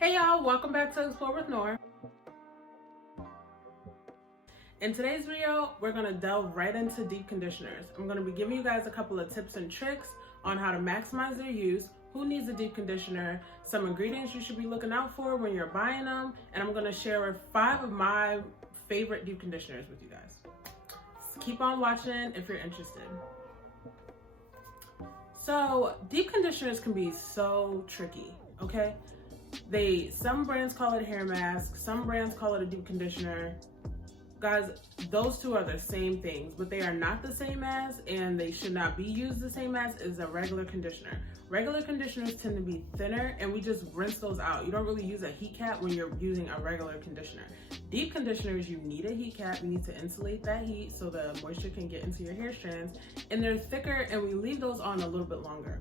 Hey y'all, welcome back to Explore with Nor. In today's video, we're gonna delve right into deep conditioners. I'm gonna be giving you guys a couple of tips and tricks on how to maximize their use, who needs a deep conditioner, some ingredients you should be looking out for when you're buying them, and I'm gonna share 5 of my favorite deep conditioners with you guys. So keep on watching if you're interested. So deep conditioners can be so tricky, okay? Some brands call it hair mask, some brands call it a deep conditioner. Guys, those two are the same things, but they are not the same as, and they should not be used the same as, is a regular conditioner. Regular conditioners tend to be thinner, and we just rinse those out. You don't really use a heat cap when you're using a regular conditioner. Deep conditioners, you need a heat cap. You need to insulate that heat so the moisture can get into your hair strands, and they're thicker, and we leave those on a little bit longer.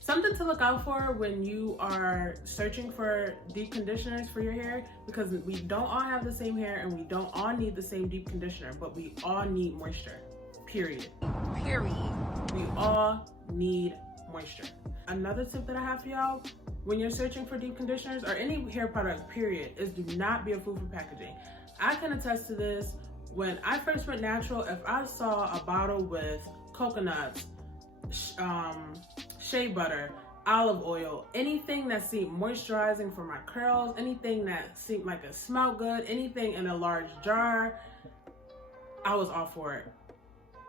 Something to look out for when you are searching for deep conditioners for your hair, because we don't all have the same hair and we don't all need the same deep conditioner, but we all need moisture, period. We all need moisture. Another tip that I have for y'all, when you're searching for deep conditioners or any hair product, period, is do not be a fool for packaging. I can attest to this. When I first went natural, if I saw a bottle with coconuts, shea butter, olive oil, anything that seemed moisturizing for my curls, anything that seemed like it smelled good, anything in a large jar, I was all for it.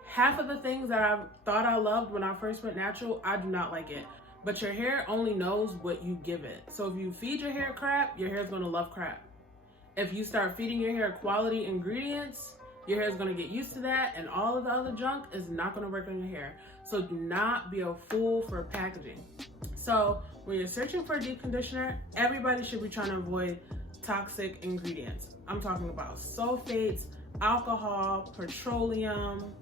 Half of the things that I thought I loved when I first went natural, I do not like it. But your hair only knows what you give it. So if you feed your hair crap, your hair is going to love crap. If you start feeding your hair quality ingredients, your hair is going to get used to that, and all of the other junk is not going to work on your hair. So do not be a fool for packaging. So when you're searching for a deep conditioner, everybody should be trying to avoid toxic ingredients. I'm talking about sulfates, alcohol, petroleum,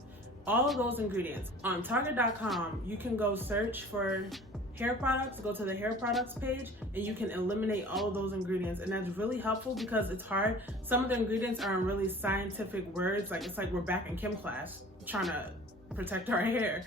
all of those ingredients. On Target.com, you can go search for hair products, go to the hair products page, and you can eliminate all of those ingredients. And that's really helpful because it's hard. Some of the ingredients are in really scientific words, like it's like we're back in chem class trying to protect our hair.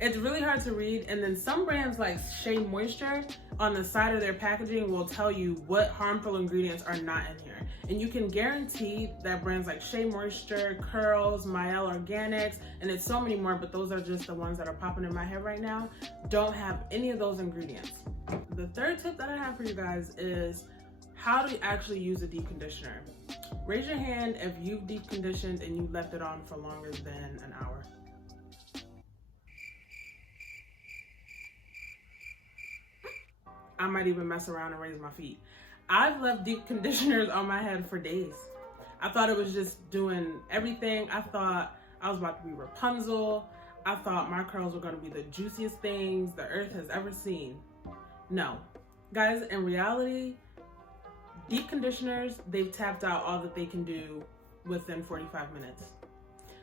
It's really hard to read. And then some brands like Shea Moisture on the side of their packaging will tell you what harmful ingredients are not in here. And you can guarantee that brands like Shea Moisture, Curls, Mielle Organics, and it's so many more, but those are just the ones that are popping in my head right now, don't have any of those ingredients. The third tip that I have for you guys is how to actually use a deep conditioner. Raise your hand if you've deep conditioned and you left it on for longer than an hour. I might even mess around and raise my feet. I've left deep conditioners on my head for days. I thought it was just doing everything. I thought I was about to be Rapunzel. I thought my curls were gonna be the juiciest things the earth has ever seen. No. Guys, in reality, deep conditioners, they've tapped out all that they can do within 45 minutes.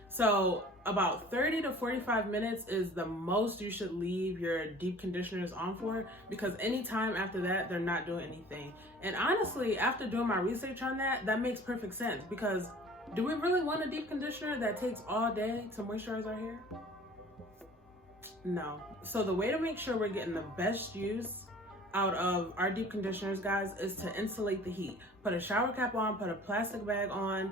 So about 30 to 45 minutes is the most you should leave your deep conditioners on for, because any time after that, they're not doing anything. And honestly, after doing my research on that, that makes perfect sense, because do we really want a deep conditioner that takes all day to moisturize our hair? No. So the way to make sure we're getting the best use out of our deep conditioners, guys, is to insulate the heat. Put a shower cap on, put a plastic bag on,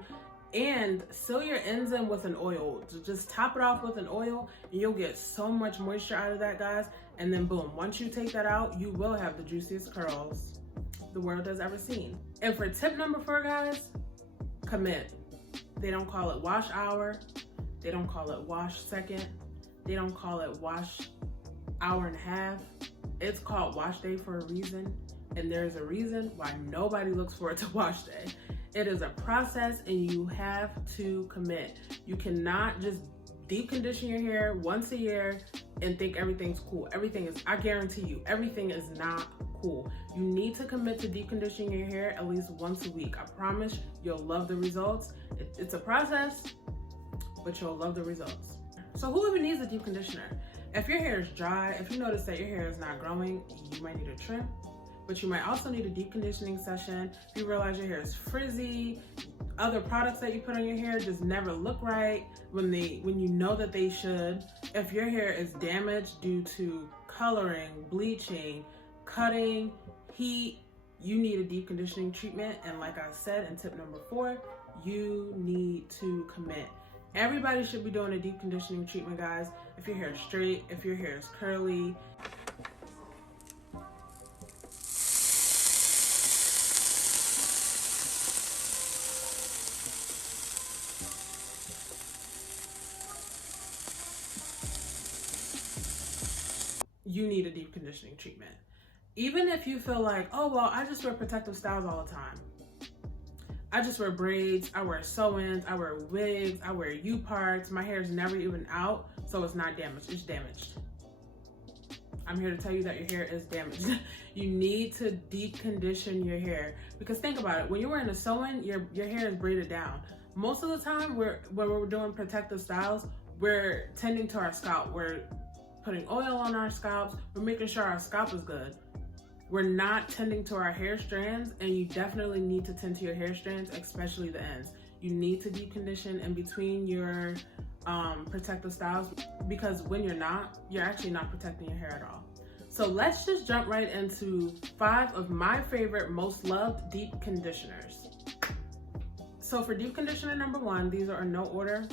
and seal your ends in with an oil. Just top it off with an oil, and you'll get so much moisture out of that, guys. And then boom, once you take that out, you will have the juiciest curls the world has ever seen. And for tip number 4, guys, commit. They don't call it wash hour. They don't call it wash second. They don't call it wash hour and a half. It's called wash day for a reason. And there's a reason why nobody looks forward to wash day. It is a process, and you have to commit. You cannot just deep condition your hair once a year and think everything's cool. Everything is, I guarantee you, everything is not cool. You need to commit to deep conditioning your hair at least once a week. I promise you'll love the results. It's a process, but you'll love the results. So who even needs a deep conditioner? If your hair is dry, if you notice that your hair is not growing, you might need a trim. But you might also need a deep conditioning session. If you realize your hair is frizzy, other products that you put on your hair just never look right when you know that they should. If your hair is damaged due to coloring, bleaching, cutting, heat, you need a deep conditioning treatment. And like I said in tip number 4, you need to commit. Everybody should be doing a deep conditioning treatment, guys. If your hair is straight, if your hair is curly. You need a deep conditioning treatment. Even if you feel like, oh, well, I just wear protective styles all the time. I just wear braids, I wear sew-ins, I wear wigs, I wear U-parts. My hair is never even out, so it's not damaged, it's damaged. I'm here to tell you that your hair is damaged. You need to deep condition your hair. Because think about it, when you're wearing a sew-in, your hair is braided down. Most of the time, when we're doing protective styles, we're tending to our scalp. We're putting oil on our scalps. We're making sure our scalp is good. We're not tending to our hair strands, and you definitely need to tend to your hair strands, especially the ends. You need to deep condition in between your protective styles, because when you're not, you're actually not protecting your hair at all. So let's just jump right into 5 of my favorite, most loved deep conditioners. So for deep conditioner number 1, these are in no order.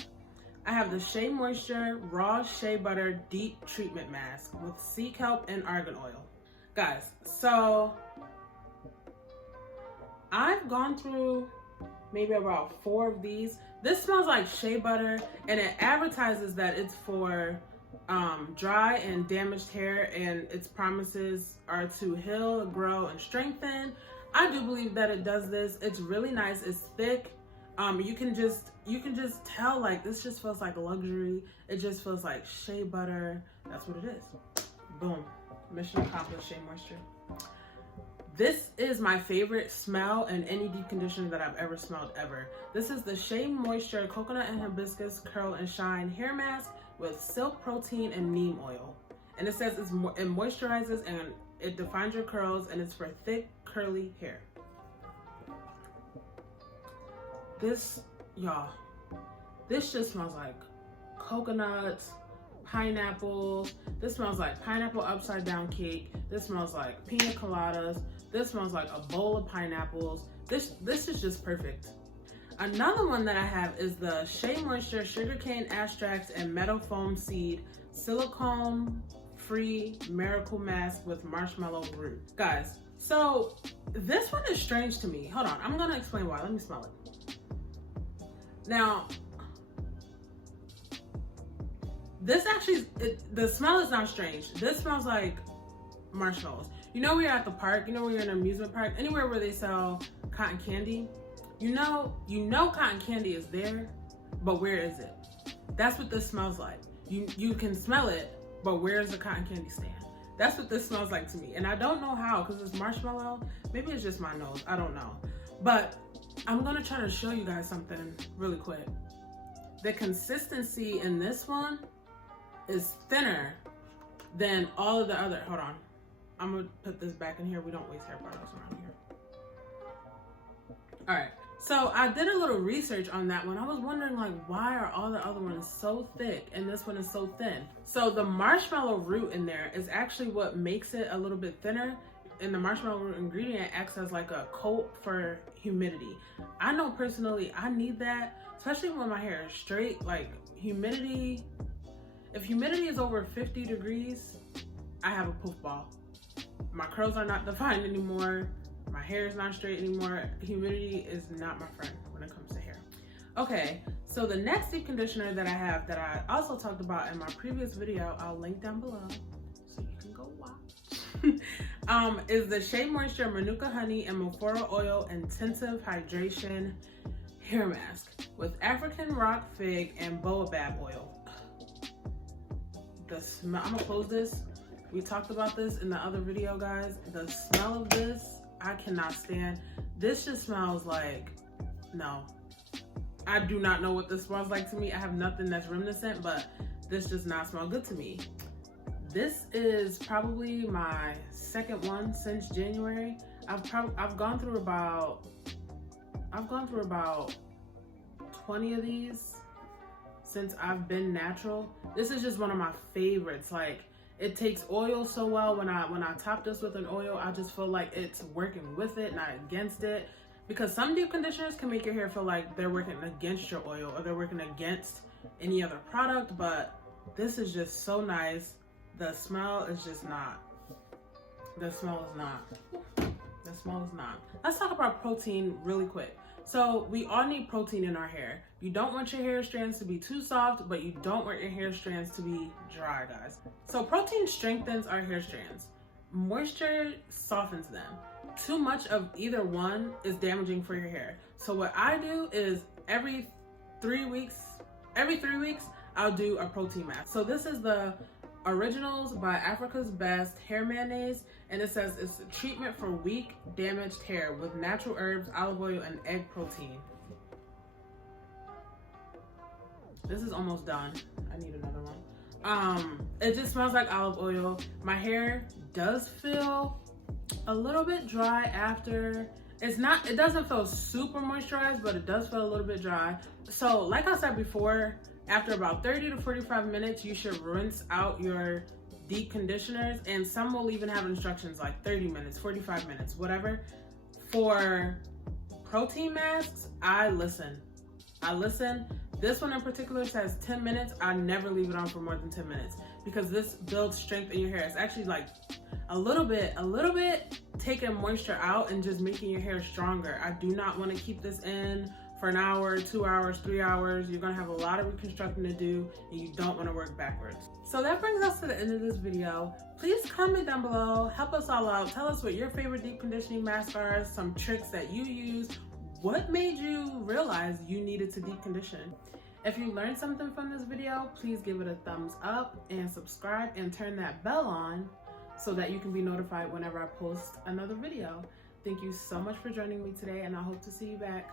I have the Shea Moisture Raw Shea Butter Deep Treatment Mask with sea kelp and argan oil. Guys, so I've gone through maybe about 4 of these. This smells like shea butter, and it advertises that it's for dry and damaged hair, and its promises are to heal, grow, and strengthen. I do believe that it does this. It's really nice. It's thick. You can just tell, like, this just feels like luxury. It just feels like shea butter. That's what it is. Boom. Mission accomplished. Shea Moisture. This is my favorite smell in any deep conditioner that I've ever smelled ever. This is the Shea Moisture Coconut and Hibiscus Curl and Shine Hair Mask with silk protein and neem oil. And it says it moisturizes and it defines your curls, and it's for thick, curly hair. This, y'all, this just smells like coconuts, pineapples. This smells like pineapple upside down cake. This smells like pina coladas. This smells like a bowl of pineapples. This is just perfect. Another one that I have is the Shea Moisture Sugarcane Extracts and Meadow Foam Seed Silicone Free Miracle Mask with Marshmallow Root. Guys, so this one is strange to me. Hold on, I'm gonna explain why. Let me smell it. Now, this actually, the smell is not strange. This smells like marshmallows. You know, when you're at the park, you know, when you're in an amusement park, anywhere where they sell cotton candy, you know cotton candy is there, but where is it? That's what this smells like. You can smell it, but where's the cotton candy stand? That's what this smells like to me. And I don't know how, because it's marshmallow. Maybe it's just my nose, I don't know. But I'm gonna try to show you guys something really quick. The consistency in this one is thinner than all of the other, hold on. I'm gonna put this back in here. We don't waste hair products around here. All right, so I did a little research on that one. I was wondering, like, why are all the other ones so thick and this one is so thin? So the marshmallow root in there is actually what makes it a little bit thinner. And the marshmallow root ingredient acts as like a coat for humidity. I know personally I need that, especially when my hair is straight. Like, humidity, if humidity is over 50 degrees, I have a poof ball. My curls are not defined anymore. My hair is not straight anymore. Humidity is not my friend when it comes to hair. Okay, so the next deep conditioner that I have, that I also talked about in my previous video, I'll link down below so you can go watch, is the Shea Moisture Manuka Honey and Mafora Oil Intensive Hydration Hair Mask with African Rock Fig and Baobab Oil. The smell, I'm gonna close this. We talked about this in the other video, guys. The smell of this, I cannot stand. This just smells like, no. I do not know what this smells like to me. I have nothing that's reminiscent, but this does not smell good to me. This is probably my second one since January. I've gone through about 20 of these since I've been natural. This is just one of my favorites. Like, It takes oil so well. When I top this with an oil, I just feel like it's working with it, not against it. Because some deep conditioners can make your hair feel like they're working against your oil or they're working against any other product, but this is just so nice. The smell is just not. The smell is not. The smell is not. Let's talk about protein really quick. So we all need protein in our hair. You don't want your hair strands to be too soft, but you don't want your hair strands to be dry, guys. So protein strengthens our hair strands. Moisture softens them. Too much of either one is damaging for your hair. So what I do is every 3 weeks, I'll do a protein mask. So this is the Originals by Africa's Best Hair Mayonnaise, and it says it's a treatment for weak, damaged hair with natural herbs, olive oil, and egg protein. This is almost done. I need another one. It just smells like olive oil. My hair does feel a little bit dry after. It doesn't feel super moisturized, but it does feel a little bit dry. So like I said before, after about 30 to 45 minutes, you should rinse out your deep conditioners, and some will even have instructions like 30 minutes, 45 minutes, whatever. For protein masks, I listen. This one in particular says 10 minutes. I never leave it on for more than 10 minutes because this builds strength in your hair. It's actually like a little bit taking moisture out and just making your hair stronger. I do not want to keep this in for an hour, 2 hours, 3 hours. You're gonna have a lot of reconstructing to do and you don't wanna work backwards. So that brings us to the end of this video. Please comment down below, help us all out. Tell us what your favorite deep conditioning masks are, some tricks that you use. What made you realize you needed to deep condition? If you learned something from this video, please give it a thumbs up and subscribe and turn that bell on so that you can be notified whenever I post another video. Thank you so much for joining me today, and I hope to see you back.